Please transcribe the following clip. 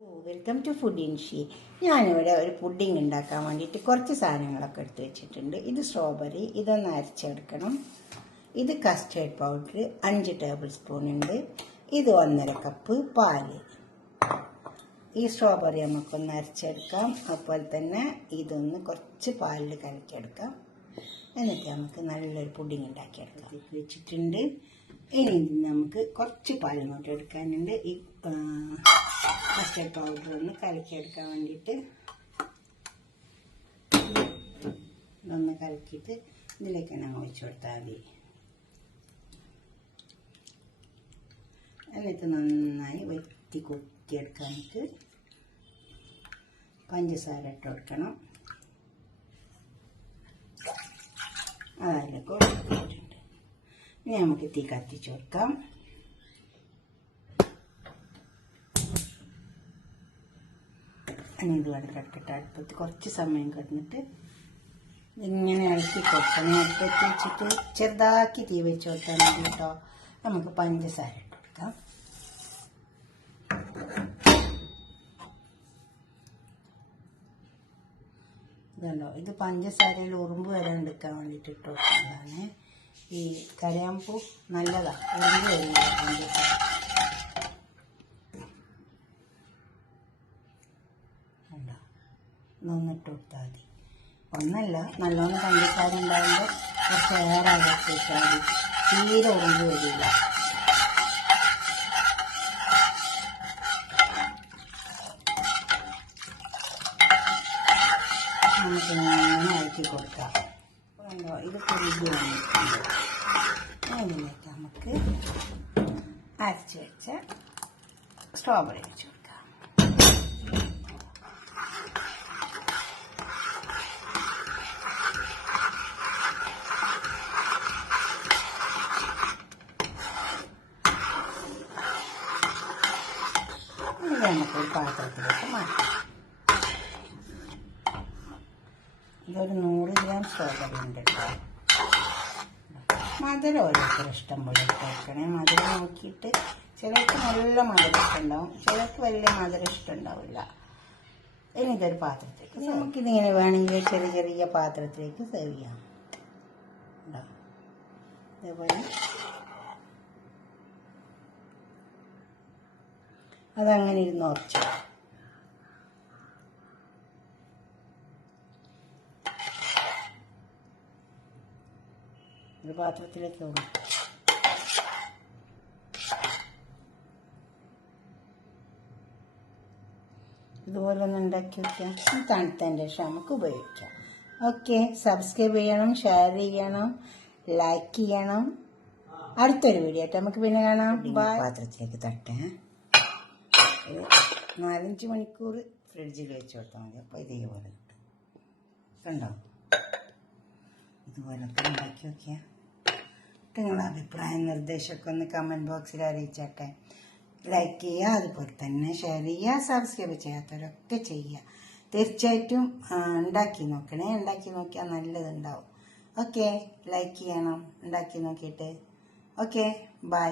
Welcome to food ഇൻഷി. ഞാനിവിടെ ഒരു pudding ഉണ്ടാക്കാൻ വേണ്ടിയിട്ട് കുറച്ച് സാധനങ്ങളൊക്കെ എടുത്ത് വെച്ചിട്ടുണ്ട്. ഇത് സ്ട്രോബെറി, ഇതൊന്ന് അരച്ചെടുക്കണം. ഇത് കസ്റ്റേർഡ് പൗഡർ 5 ടേബിൾ സ്പൂൺ ഉണ്ട്. ഇത് 1.5 കപ്പ് പാല്. ഈ സ്ട്രോബെറി നമുക്കൊന്ന് അരച്ചെടുക്കാം. അതുപോലെ തന്നെ ഇതൊന്ന് കുറച്ച് പാലിൽ കലക്കിയെടുക്കാം. എന്നിട്ട് നമുക്ക് നല്ലൊരു പുഡിംഗ് ഉണ്ടാക്കിയെടുക്കാം. വെച്ചിട്ടുണ്ട്. ഇനി നമുക്ക് കുറച്ച് പാലിങ്ങോട്ട് എടുക്കാനുണ്ട്. ഈ കസ്റ്റേർഡ് പൗഡർ ഒന്ന് കലക്കിയെടുക്കാൻ വേണ്ടിയിട്ട് ഇതൊന്ന് കലക്കിയിട്ട് ഇതിലേക്ക് ഞങ്ങൾ ഒഴിച്ചു കൊടുത്താൽ മതി. എന്നിട്ട് നന്നായി വെട്ടി കുത്തിയെടുക്കാൻ നമുക്ക് പഞ്ചസാര ഇട്ട് കൊടുക്കണം. അതിലേക്ക് ഒഴിച്ചിട്ടുണ്ട്. ഇനി നമുക്ക് തീ കത്തിച്ചു കൊടുക്കാം. ഇനി ഇത് കിടക്കട്ടെ. അടുപ്പത്ത് കുറച്ച് സമയം കിടന്നിട്ട് ഇങ്ങനെ ഇളക്കി കൊടുക്കണം. അടുപ്പത്ത് വെച്ചിട്ട് ചെറുതാക്കി തീ വെച്ച് കൊടുത്താൽ മതി കേട്ടോ. നമുക്ക് പഞ്ചസാര ഇട്ട് കൊടുക്കാം. ഇതുണ്ടോ, ഇത് പഞ്ചസാരയിൽ ഉറുമ്പ് വരാൻ എടുക്കാൻ വേണ്ടിയിട്ട് ഇട്ട് കൊടുക്കുന്നതാണ്. ഈ കരയാമ്പൂ നല്ലതാണ്, ഉറുമ്പ് വരില്ല പഞ്ചസാര. ഉണ്ടോ, ഇതൊന്നിട്ട് കൊടുത്താൽ മതി. ഒന്നല്ല, നല്ലോണം പഞ്ചസാര ഉണ്ടാകുമ്പോൾ കുറച്ച് ഏറാകത്ത് വെച്ചാൽ മതി. തീരെ ഉറുമ്പ് വരില്ല. നമുക്ക് ഇങ്ങനെ ആക്കി കൊടുക്കാം. ഇത് കുറുകി വന്നിട്ടുണ്ട്. അതിലേക്ക് നമുക്ക് അരച്ച് വെച്ച സ്ട്രോബെറി വെച്ച് കൊടുക്കാം. ഇത് നമുക്കൊരു പാത്രത്തിലേക്ക് മാറ്റാം. ഇതൊരു 100 ഗ്രാം സ്ട്രോബെറി ഉണ്ട് കേട്ടോ. മധുരം ഓരോരുത്തർ ഇഷ്ടം പോലെ ഇട്ടേക്കണേ. മധുരം നോക്കിയിട്ട് ചിലർക്ക് നല്ല മധുരം ഇഷ്ടമുണ്ടാവും, ചിലർക്ക് വലിയ മധുരം ഇഷ്ടമുണ്ടാവില്ല. ഇനി ഇതൊരു പാത്രത്തിലേക്ക് നമുക്കിതിങ്ങനെ വേണമെങ്കിൽ ചെറിയ ചെറിയ പാത്രത്തിലേക്ക് സെർവ് ചെയ്യാം. അതേപോലെ അതങ്ങനെ ഇരുന്ന് ഉറച്ചു. ഒരു പാത്രത്തിലേക്ക് ഇടും. ഇതുപോലെ ഒന്ന് ഉണ്ടാക്കി വയ്ക്കാം. തണുത്തതിൻ്റെ ശേഷം നമുക്ക് ഉപയോഗിക്കാം. ഓക്കെ, സബ്സ്ക്രൈബ് ചെയ്യണം, ഷെയർ ചെയ്യണം, ലൈക്ക് ചെയ്യണം. അടുത്തൊരു വീഡിയോ ആയിട്ട് നമുക്ക് പിന്നെ കാണാം. പാത്രത്തിലേക്ക് തട്ടേ. 4-5 മണിക്കൂർ ഫ്രിഡ്ജിൽ വെച്ച് കൊടുത്താൽ മതി. അപ്പോൾ ഇതേപോലെ കിട്ടും. കണ്ടോ, ഇതുപോലൊക്കെ ഉണ്ടാക്കി വയ്ക്കുക. നിങ്ങളുടെ അഭിപ്രായം നിർദ്ദേശമൊക്കെ ഒന്ന് കമൻറ്റ് ബോക്സിൽ അറിയിച്ചാട്ടെ. ലൈക്ക് ചെയ്യുക, അതുപോലെ തന്നെ ഷെയർ ചെയ്യുക, സബ്സ്ക്രൈബ് ചെയ്യാത്തവരൊക്കെ ചെയ്യുക. തീർച്ചയായിട്ടും ഉണ്ടാക്കി നോക്കണേ. ഉണ്ടാക്കി നോക്കിയാൽ നല്ലതുണ്ടാവും. ഓക്കെ, ലൈക്ക് ചെയ്യണം ഉണ്ടാക്കി നോക്കിയിട്ട്. Okay, by.